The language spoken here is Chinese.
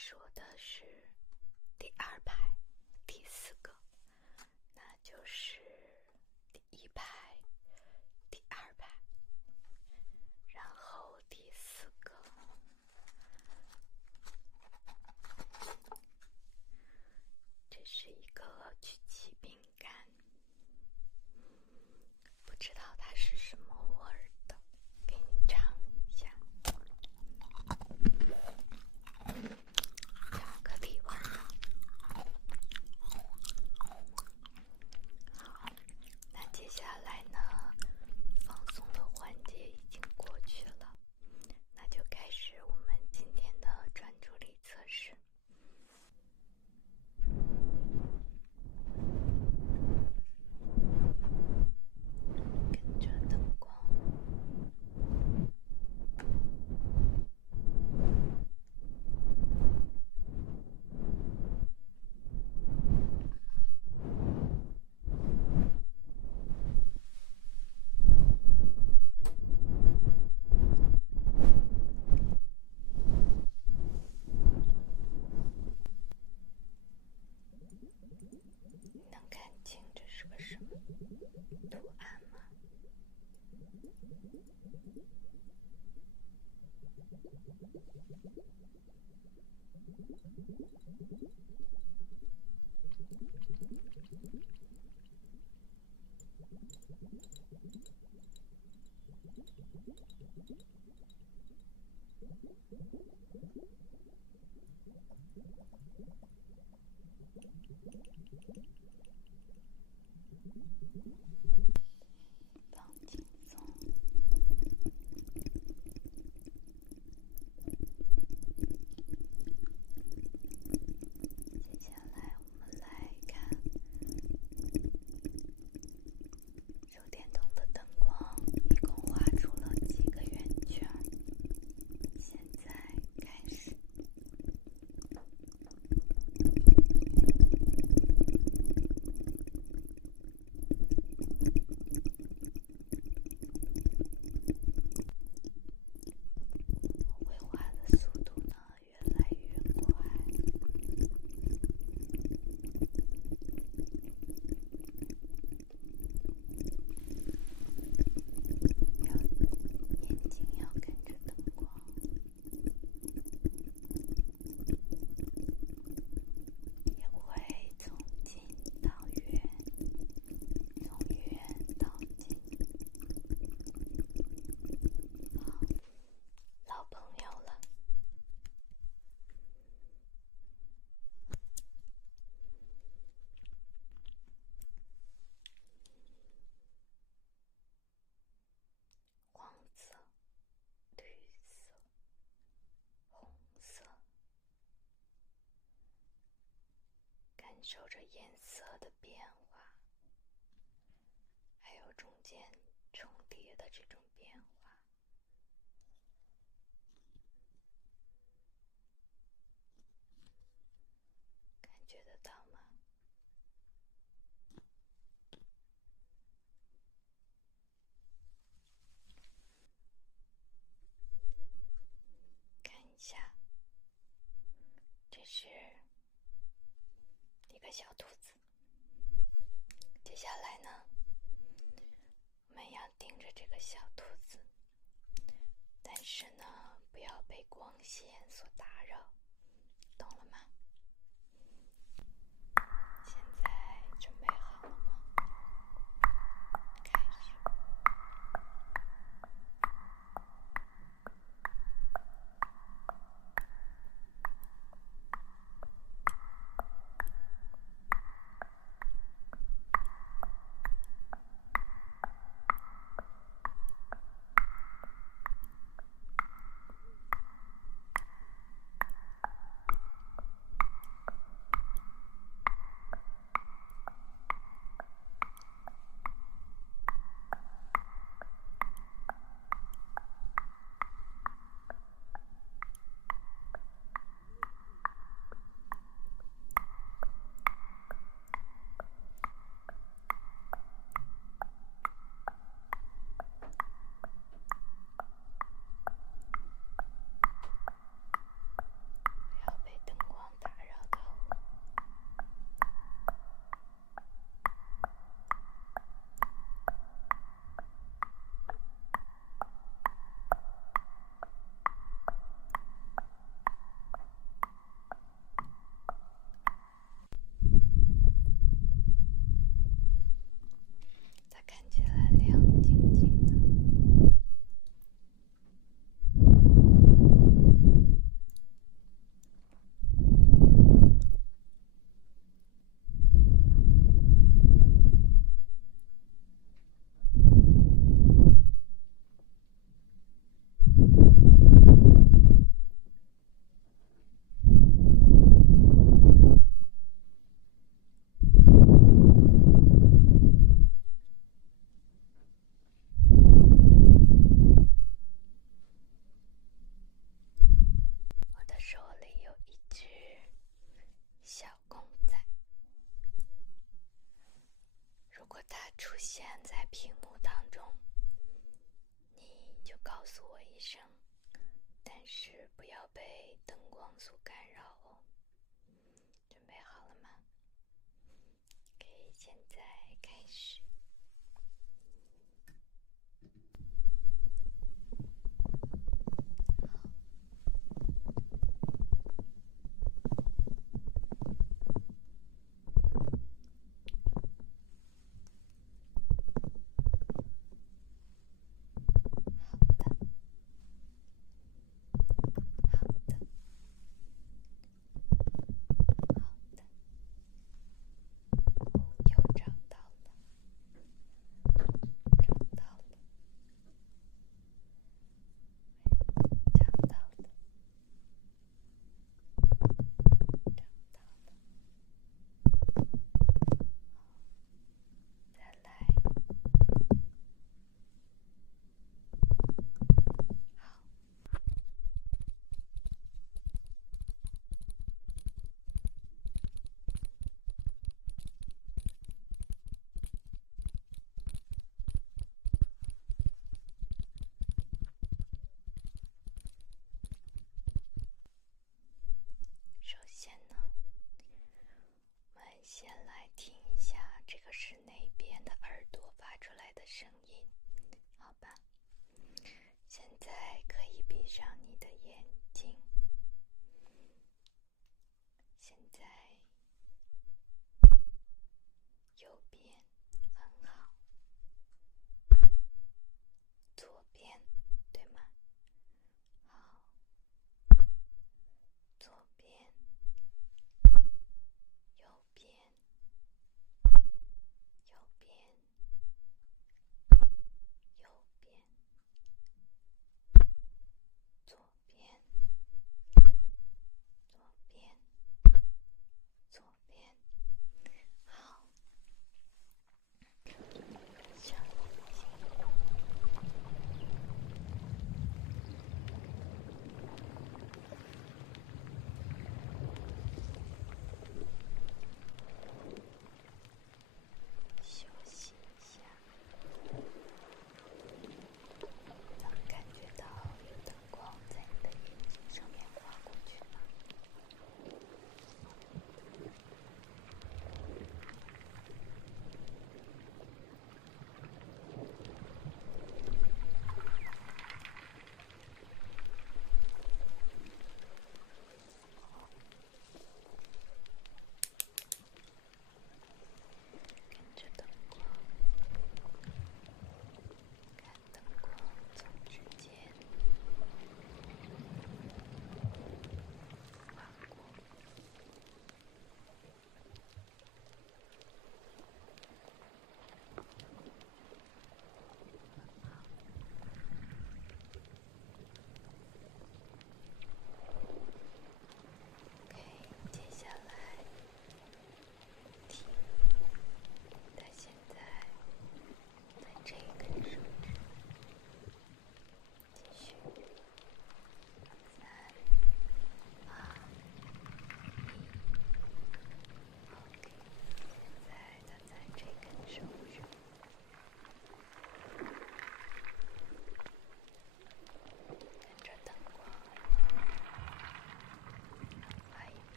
说的是第二排第4个，那就是第1排第2排，然后第4个，这是一个曲奇饼干，不知道它是什么味儿的，给你尝一下。巧克力味儿的。好，那接下来呢，放松的环节已经过去了，那就开始我们今天的专注力测试。跟着灯光，你能看清这是个什么图案吗？放轻松。接下来我们来看手电筒的灯光，一共画出了几个圆圈。现在开始。绘画的速度呢越来越快，眼睛要跟着灯光，也会从近到远，从远到近。好，老朋友了。黄色、绿色、红色，感受着颜色的变化，还有中间重叠的这种变化。感觉得到吗？看一下，这是一个小兔子。接下来呢，我们要盯着这个小兔子，但是呢，不要被光线所打扰，懂了吗？现在准备好了吗？开始。出现在屏幕当中，你就告诉我一声，但是不要被灯光所干扰哦。准备好了吗？可以现在开始。又找到了，找到了，找到了，再来。好。首先呢，我们先来听一下这个是哪边的耳朵发出来的声音，好吧？现在可以闭上你